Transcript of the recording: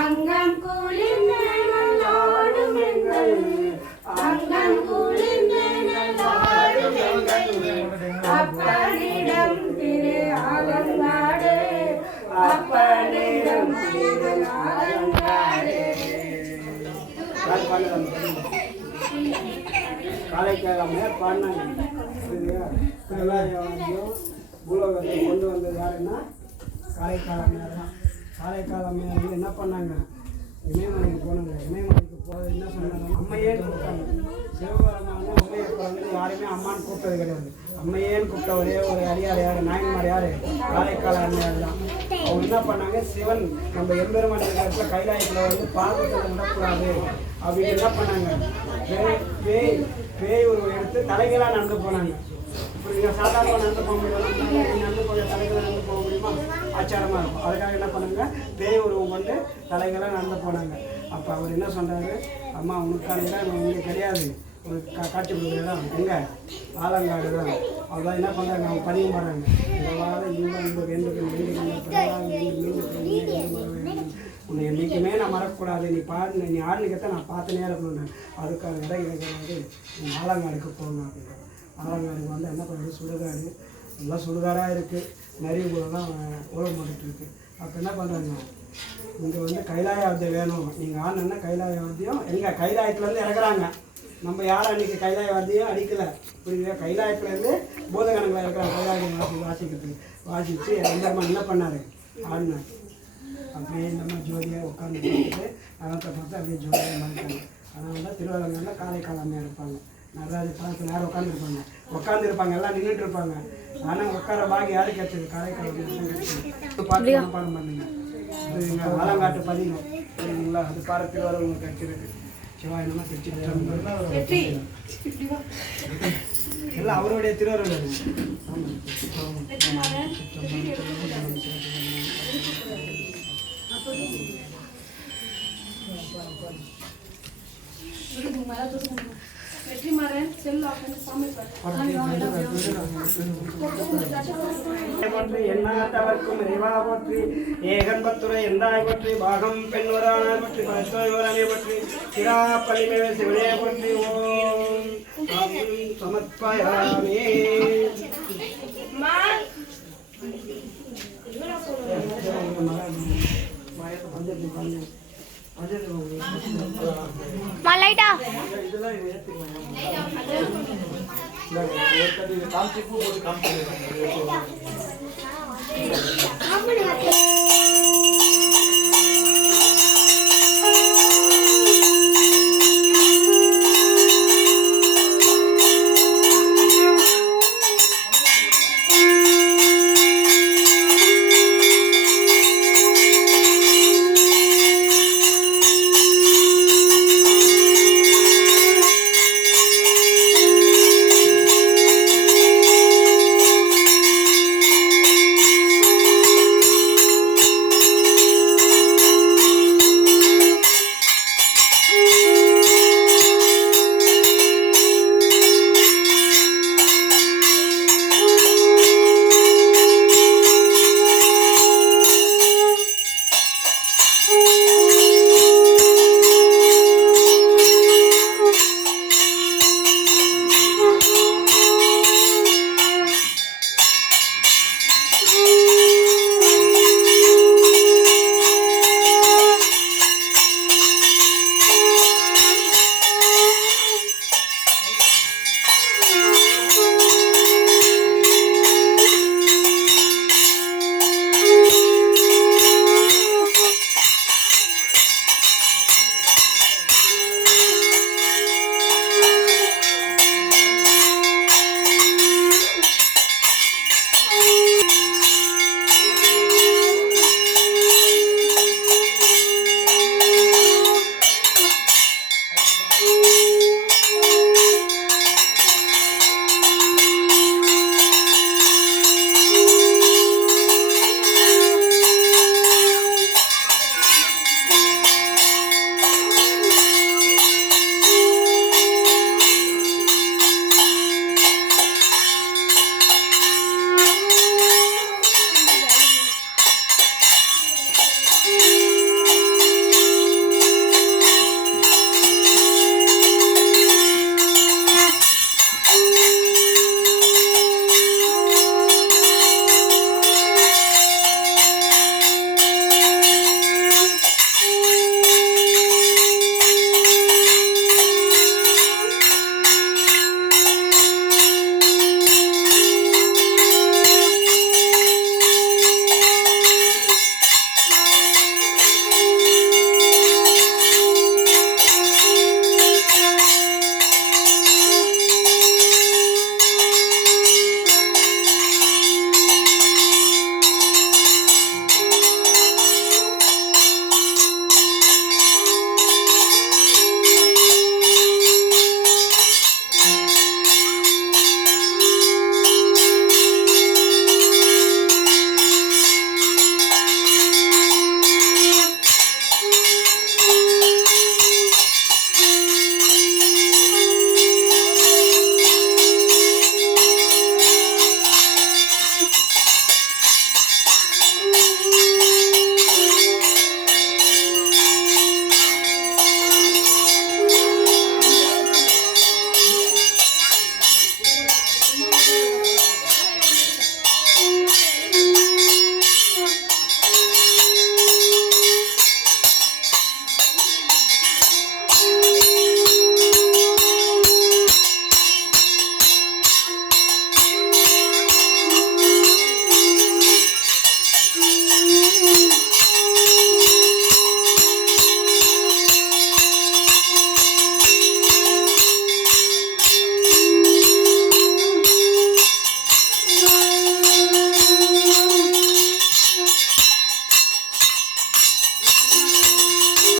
அங்கம் குளிர்ந்த அங்கம் குளிர்ந்த அப்பனிடம் திரு ஆலங்காடு அப்பனிடம் திரு ஆலங்காடு காலைக்கிழமை பாடினாங்க. பூலோகத்தை கொண்டு வந்தது யாருன்னா காலைக்காலமையார் தான். காலைக்காலமையார் வந்து என்ன பண்ணாங்க, இமயமலைக்கு போனாங்க. இமயமலைக்கு போகிறது என்ன சொன்னாங்க, அம்மையேன்னு கூப்பிட்டாங்க. சிவபெருமான் அம்மையப்ப வந்து யாருமே அம்மான்னு கூப்பிட்டது கிடையாது. அம்மையேன்னு கூப்பிட்ட ஒரே ஒரு அடியார் யார், நாயன்மார் யார், காலைக்கால அம்மையார் தான். அவங்க என்ன பண்ணாங்க, சிவன் நம்ம எம்பெருமான் இடத்துல கைலாயத்தில் வந்து பாதத்தில் விடக்கூடாது அப்படின்னு என்ன பண்ணாங்க, பேய் ஒரு எடுத்து தலைகளாக நடந்து போனாங்க. இப்போ நீங்கள் சாதாரணமாக நடந்து போக முடியும், நடந்து போக தலைகளாக நடந்து போக முடியுமா, ஆச்சாரமாக இருக்கும். அதுக்காக என்ன பண்ணாங்க, பேய் உருவம் கொண்டு தலைகளாக நடந்து போனாங்க. அப்போ அவர் என்ன சொல்கிறாரு, அம்மா உனக்கான இடம் உங்களுக்கு கிடையாது, ஒரு காட்சி கொடுக்குறதான் எங்கே ஆலங்காடு தான். அவர்தான் என்ன பண்ணுறாங்க, அவங்க பதிவு பண்ணுறாங்க, இதவாத இன்பம் வேண்டும் உன்னை என்றைக்குமே நான் மறக்கக்கூடாது, நீ பாடு நீ ஆடுனுக்கத்தான் நான் பார்த்துனே இருக்கணும்னு. அதுக்கான இடம் கிடையாது, நீ ஆலங்காடுக்கு போகணும் அப்படின்னு. ஆலங்காடுக்கு வந்து என்ன பண்ணுறது, சுடுகாடு எல்லாம் சுடுகாடாக இருக்குது, நிறைய ஊரெல்லாம் ஊழல் போட்டுட்டு இருக்கு. அப்போ என்ன பண்ணுறாங்க, இங்கே வந்து கைலாயாவதியம் வேணும், நீங்கள் ஆடணுன்னா கைலாயாவதியம் எங்கே கைலாயத்துலேருந்து இறக்குறாங்க. நம்ம யாரும் அன்றைக்கி கைலாயவாதியும் அடிக்கலை, புரியுது, கைலாயத்துலேருந்து பூதகணங்களை இருக்கிறாங்க கைலாயம் வாசிக்கிறதுக்கு. வாசித்து எம்பெருமான் என்ன பண்ணார், ஆடினார். அப்படியே இந்த மாதிரி ஜோதியாக உட்காந்து பார்த்துட்டு அவத்தை பார்த்து அப்படியே ஜோதியாக மாறிட்டாங்க. அதனால தான் திருவள்ளங்கள்ல காலைக்காலமையாக இருப்பாங்க. நடராஜ படத்தில் யாரும் உட்காந்துருப்பாங்க, எல்லாம் நின்றுட்டு இருப்பாங்க. ஆனால் உட்கார பாகி யாரும் கிடைச்சது, காலைக்காலமையாக கிடைச்சது. பார்த்து மனப்பாடம் பண்ணுங்க, புரியுதுங்க. ஆலங்காட்டு பதிகம் புரியுதுங்களா, அது பாரு திருவள்ளுவர் கிடைச்சிருக்கு. சிவாய் நம்ம திருச்சி எல்லாம் அவருடைய திருவள்ளுவர். எண்ணாத்தவர்க்கும் இறைவா போற்றி, ஏகன்பத்துறை எந்தாய் போற்றி, பாகம் பெண்வரான போற்றி, பரஸ்வரனை போற்றி, சிரா பள்ளிமே சிவனே போற்றி. ஓம் சமர்ப்பயாமி. லைட்டா இதெல்லாம்